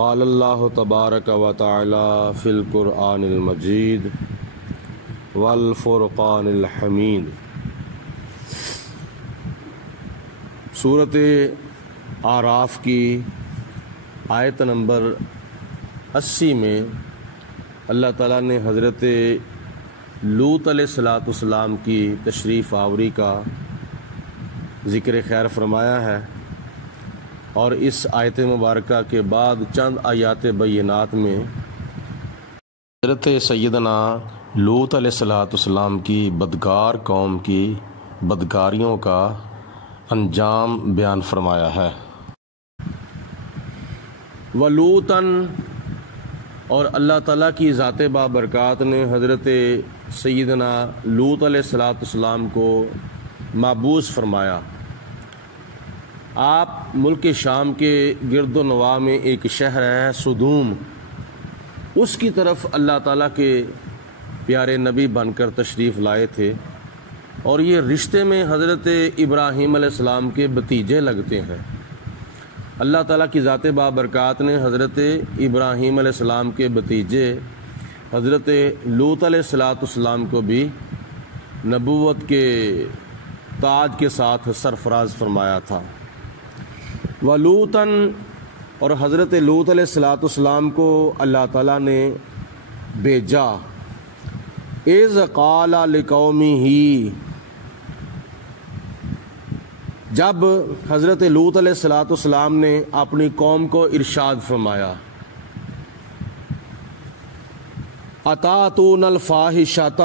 قال اللہ تبارک و تعالی فی القرآن المجید والفرقان الحمید۔ سورۃ اعراف کی آیت نمبر 80 میں اللہ تعالیٰ نے حضرت لوط علیہ السلام کی تشریف آوری کا ذکر خیر فرمایا ہے، اور اس آیت مبارکہ کے بعد چند آیات بینات میں حضرت سیدنا لوط علیہ السلام کی بدکار قوم کی بدکاریوں کا انجام بیان فرمایا ہے۔ ولوطن، اور اللہ تعالیٰ کی ذات بابرکات نے حضرت سیدنا لوط علیہ السلام کو مبعوث فرمایا۔ آپ ملک شام کے گرد و نواح میں ایک شہر ہے سدوم، اس کی طرف اللہ تعالیٰ کے پیارے نبی بن کر تشریف لائے تھے، اور یہ رشتے میں حضرت ابراہیم علیہ السلام کے بھتیجے لگتے ہیں۔ اللہ تعالیٰ کی ذات بابرکات نے حضرت ابراہیم علیہ السلام کے بھتیجے حضرت لوط علیہ السلام کو بھی نبوت کے تاج کے ساتھ سرفراز فرمایا تھا۔ ولوطن، اور حضرت لوط علیہ السلام کو اللہ تعالیٰ نے بھیجا۔ اذ قال لقومہ، جب حضرت لوط علیہ السلام نے اپنی قوم کو ارشاد فرمایا، اتاتون الفاحشۃ،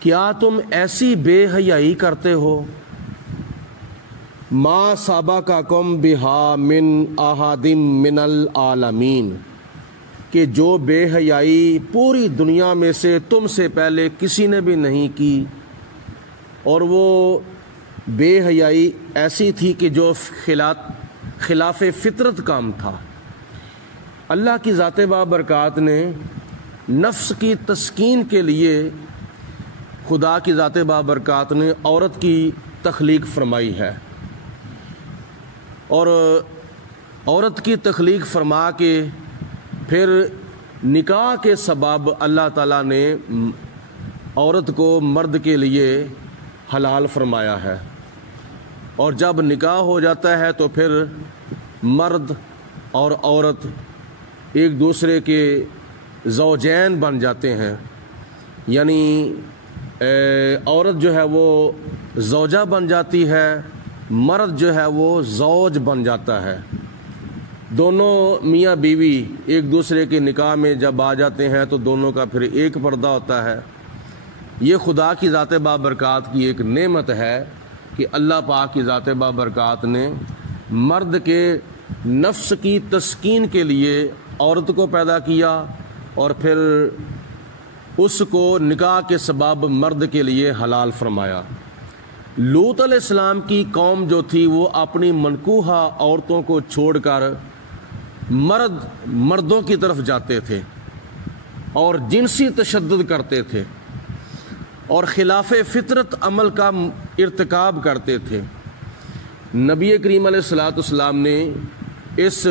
کیا تم ایسی بے حیائی کرتے ہو، ما سبقکم بہا من احد من العالمین، کہ جو بے حیائی پوری دنیا میں سے تم سے پہلے کسی نے بھی نہیں کی، اور وہ بے حیائی ایسی تھی کہ جو خلاف فطرت کام تھا۔ اللہ کی ذات بابرکات نے نفس کی تسکین کے لیے خدا کی ذات بابرکات نے عورت کی تخلیق فرمائی ہے، اور عورت کی تخلیق فرما کے پھر نکاح کے سبب اللہ تعالیٰ نے عورت کو مرد کے لیے حلال فرمایا ہے، اور جب نکاح ہو جاتا ہے تو پھر مرد اور عورت ایک دوسرے کے زوجین بن جاتے ہیں، یعنی عورت جو ہے وہ زوجہ بن جاتی ہے، مرد جو ہے وہ زوج بن جاتا ہے۔ دونوں میاں بیوی ایک دوسرے کے نکاح میں جب آ جاتے ہیں تو دونوں کا پھر ایک پردہ ہوتا ہے۔ یہ خدا کی ذات بابرکات کی ایک نعمت ہے کہ اللہ پاک کی ذات بابرکات نے مرد کے نفس کی تسکین کے لیے عورت کو پیدا کیا، اور پھر اس کو نکاح کے سبب مرد کے لیے حلال فرمایا۔ لوط علیہ السلام کی قوم جو تھی وہ اپنی منکوحہ عورتوں کو چھوڑ کر مردوں کی طرف جاتے تھے اور جنسی تشدد کرتے تھے اور خلاف فطرت عمل کا ارتکاب کرتے تھے۔ نبی کریم علیہ السلام نے اس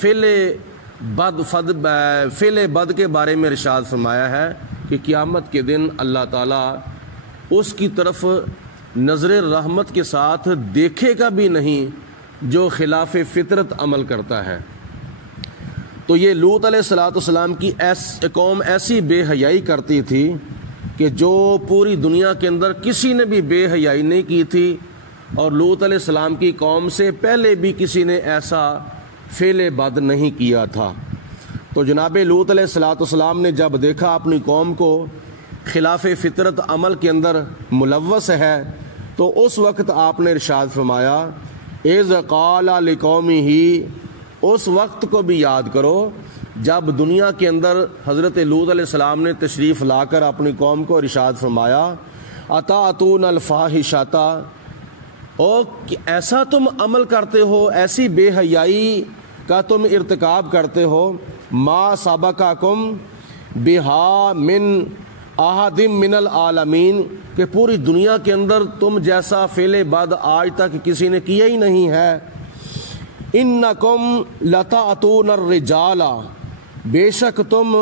فعل بد کے بارے میں ارشاد فرمایا ہے کہ قیامت کے دن اللہ تعالیٰ اس کی طرف نظر رحمت کے ساتھ دیکھے گا بھی نہیں جو خلاف فطرت عمل کرتا ہے۔ تو یہ لوط علیہ السلام کی قوم ایسی بے حیائی کرتی تھی کہ جو پوری دنیا کے اندر کسی نے بھی بے حیائی نہیں کی تھی، اور لوط علیہ السلام کی قوم سے پہلے بھی کسی نے ایسا فعل بد نہیں کیا تھا۔ تو جناب لوط علیہ السلام نے جب دیکھا اپنی قوم کو خلاف فطرت عمل کے اندر ملوث ہے، تو اس وقت آپ نے ارشاد فرمایا، اذ قال لقومہ، اس وقت کو بھی یاد کرو جب دنیا کے اندر حضرت لوط علیہ السلام نے تشریف لا کر اپنی قوم کو ارشاد فرمایا، اتاتون الفاحشۃ، اور ایسا تم عمل کرتے ہو، ایسی بے حیائی کا تم ارتکاب کرتے ہو، ما سبقکم بہا من احد من العالمین، کہ پوری دنیا کے اندر تم جیسا فعل بد آج تک کسی نے کیا ہی نہیں ہے۔ انکم لتأتون الرجال، بے شک تم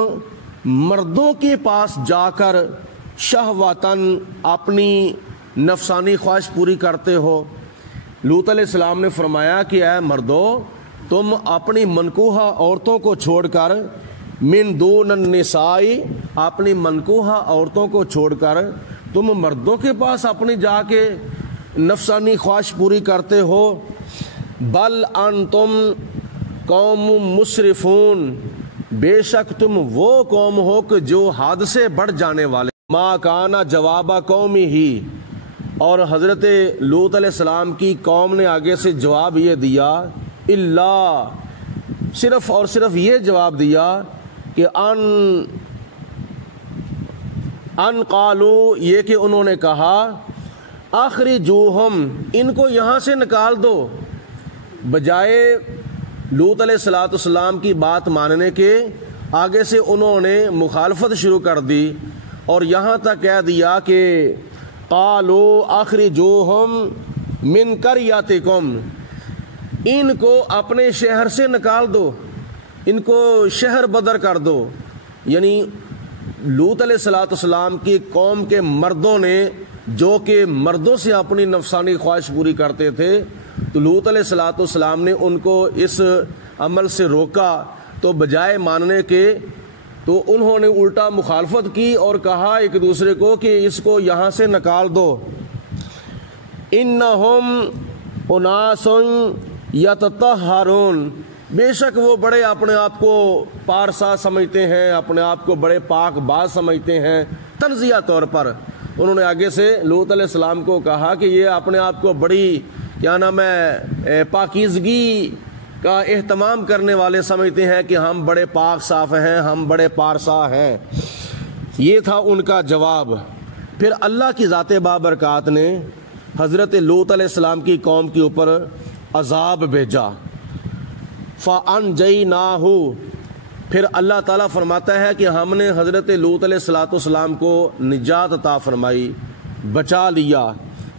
مردوں کے پاس جا کر شہوتاً اپنی نفسانی خواہش پوری کرتے ہو۔ لوط علیہ السلام نے فرمایا کہ اے مردو، تم اپنی منکوحہ عورتوں کو چھوڑ کر، من دون النساء، اپنی منکوحہ عورتوں کو چھوڑ کر تم مردوں کے پاس اپنی جا کے نفسانی خواہش پوری کرتے ہو۔ بل انتم قوم مسرفون، بے شک تم وہ قوم ہو کہ جو حد سے بڑھ جانے والے۔ ما کانا جواب قومی ہی، اور حضرت لوط علیہ السلام کی قوم نے آگے سے جواب یہ دیا، اللہ، صرف اور صرف یہ جواب دیا کہ ان قالو، یہ کہ انہوں نے کہا، اخرجوہم، ان کو یہاں سے نکال دو۔ بجائے لوط علیہ السلام کی بات ماننے کے آگے سے انہوں نے مخالفت شروع کر دی، اور یہاں تک کہہ دیا کہ قالو اخرجوہم من قریتکم، ان کو اپنے شہر سے نکال دو، ان کو شہر بدر کر دو۔ یعنی لوط علیہ السلام کی قوم کے مردوں نے، جو کہ مردوں سے اپنی نفسانی خواہش پوری کرتے تھے، تو لوط علیہ السلام نے ان کو اس عمل سے روکا، تو بجائے ماننے کے تو انہوں نے الٹا مخالفت کی اور کہا ایک دوسرے کو کہ اس کو یہاں سے نکال دو۔ انہم اناس یتطہرون، بے شک وہ بڑے اپنے آپ کو پارسا سمجھتے ہیں، اپنے آپ کو بڑے پاک باز سمجھتے ہیں۔ تنزیہ طور پر انہوں نے آگے سے لوط علیہ السلام کو کہا کہ یہ اپنے آپ کو بڑی کیا نام ہے پاکیزگی کا اہتمام کرنے والے سمجھتے ہیں کہ ہم بڑے پاک صاف ہیں، ہم بڑے پارسا ہیں۔ یہ تھا ان کا جواب۔ پھر اللہ کی ذات بابرکات نے حضرت لوط علیہ السلام کی قوم کے اوپر عذاب بھیجا۔ فَأَنْجَيْنَاهُ، پھر اللہ تعالیٰ فرماتا ہے کہ ہم نے حضرت لوط علیہ السلام کو نجات عطا فرمائی، بچا لیا۔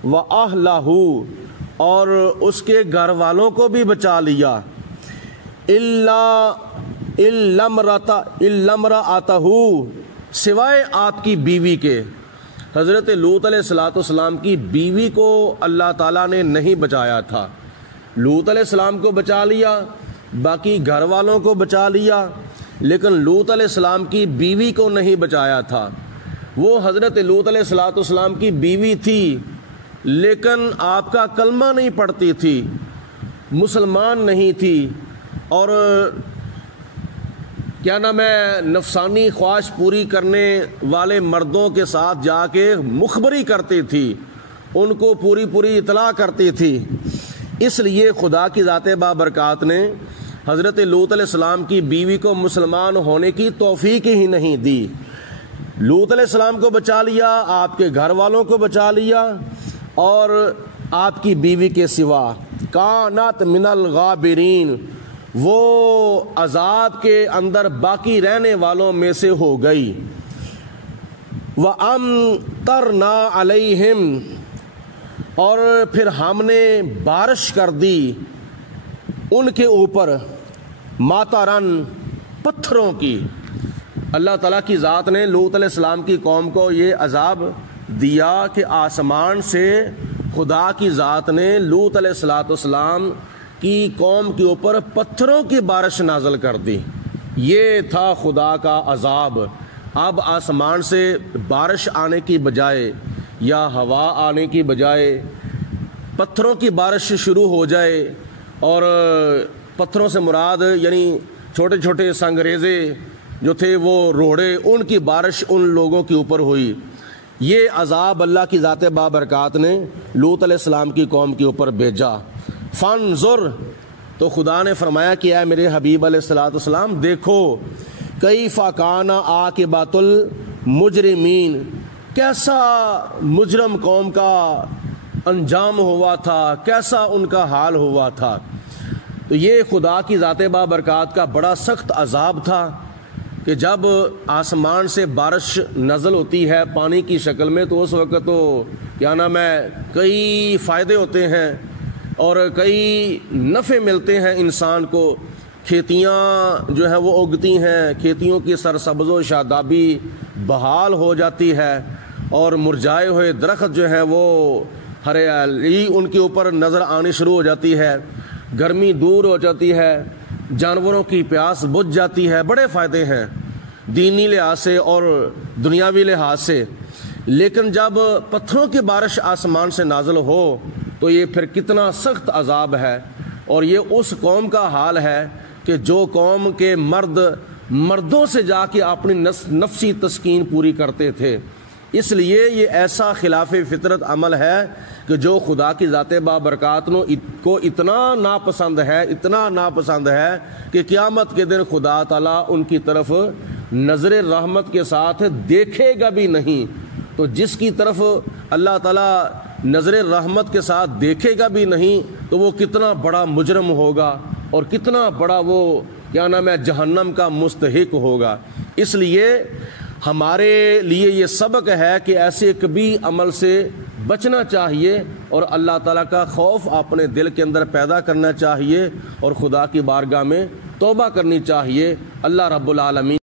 وَأَهْلَهُ، اور اس کے گھر والوں کو بھی بچا لیا۔ إِلَّا امْرَأَتَهُ، سوائے آپ کی بیوی کے۔ حضرت لوط علیہ السلام کی بیوی کو اللہ تعالیٰ نے نہیں بچایا تھا۔ لوط علیہ السلام کو بچا لیا، باقی گھر والوں کو بچا لیا، لیکن لوط علیہ السلام کی بیوی کو نہیں بچایا تھا۔ وہ حضرت لوط علیہ السلام کی بیوی تھی، لیکن آپ کا کلمہ نہیں پڑھتی تھی، مسلمان نہیں تھی، اور کیا نام ہے نفسانی خواہش پوری کرنے والے مردوں کے ساتھ جا کے مخبری کرتی تھی، ان کو پوری اطلاع کرتی تھی۔ اس لیے خدا کی ذات بابرکات نے حضرت لوط علیہ السلام کی بیوی کو مسلمان ہونے کی توفیق ہی نہیں دی۔ لوط علیہ السلام کو بچا لیا، آپ کے گھر والوں کو بچا لیا، اور آپ کی بیوی کے سوا کانت من الغابرین، وہ عذاب کے اندر باقی رہنے والوں میں سے ہو گئی۔ وَأَمْطَرْنَا عَلَيْهِمْ، اور پھر ہم نے بارش کر دی ان کے اوپر، ماترن، پتھروں کی۔ اللہ تعالیٰ کی ذات نے لوط علیہ السلام کی قوم کو یہ عذاب دیا کہ آسمان سے خدا کی ذات نے لوط علیہ السلام کی قوم کے اوپر پتھروں کی بارش نازل کر دی۔ یہ تھا خدا کا عذاب۔ اب آسمان سے بارش آنے کی بجائے یا ہوا آنے کی بجائے پتھروں کی بارش شروع ہو جائے، اور پتھروں سے مراد یعنی چھوٹے چھوٹے سنگریزے جو تھے، وہ روڑے، ان کی بارش ان لوگوں کے اوپر ہوئی۔ یہ عذاب اللہ کی ذات بابرکات نے لوط علیہ السلام کی قوم کے اوپر بھیجا۔ فانظر، تو خدا نے فرمایا کہ اے میرے حبیب علیہ السلام دیکھو، کیف کان عاقبۃ المجرمین، کیسا مجرم قوم کا انجام ہوا تھا، کیسا ان کا حال ہوا تھا۔ تو یہ خدا کی ذات بابرکات کا بڑا سخت عذاب تھا کہ جب آسمان سے بارش نازل ہوتی ہے پانی کی شکل میں، تو اس وقت تو کیا نام ہے کئی فائدے ہوتے ہیں۔ اور کئی نفع ملتے ہیں انسان کو، کھیتیاں جو ہیں وہ اگتی ہیں، کھیتیوں کی سرسبز و شادابی بحال ہو جاتی ہے، اور مرجھائے ہوئے درخت جو ہیں وہ ہریالی ان کے اوپر نظر آنی شروع ہو جاتی ہے، گرمی دور ہو جاتی ہے، جانوروں کی پیاس بجھ جاتی ہے۔ بڑے فائدے ہیں دینی لحاظ سے اور دنیاوی لحاظ سے۔ لیکن جب پتھروں کی بارش آسمان سے نازل ہو تو یہ پھر کتنا سخت عذاب ہے، اور یہ اس قوم کا حال ہے کہ جو قوم کے مردوں سے جا کے اپنی نفسی تسکین پوری کرتے تھے۔ اس لیے یہ ایسا خلاف فطرت عمل ہے کہ جو خدا کی ذات بابرکات کو اتنا ناپسند ہے کہ قیامت کے دن خدا تعالیٰ ان کی طرف نظر رحمت کے ساتھ دیکھے گا بھی نہیں۔ تو جس کی طرف اللہ تعالیٰ نظر رحمت کے ساتھ دیکھے گا بھی نہیں تو وہ کتنا بڑا مجرم ہوگا، اور کتنا بڑا وہ جہنم کا مستحق ہوگا۔ اس لیے ہمارے لیے یہ سبق ہے کہ ایسے کبھی عمل سے بچنا چاہیے، اور اللہ تعالیٰ کا خوف اپنے دل کے اندر پیدا کرنا چاہیے، اور خدا کی بارگاہ میں توبہ کرنی چاہیے۔ اللہ رب العالمین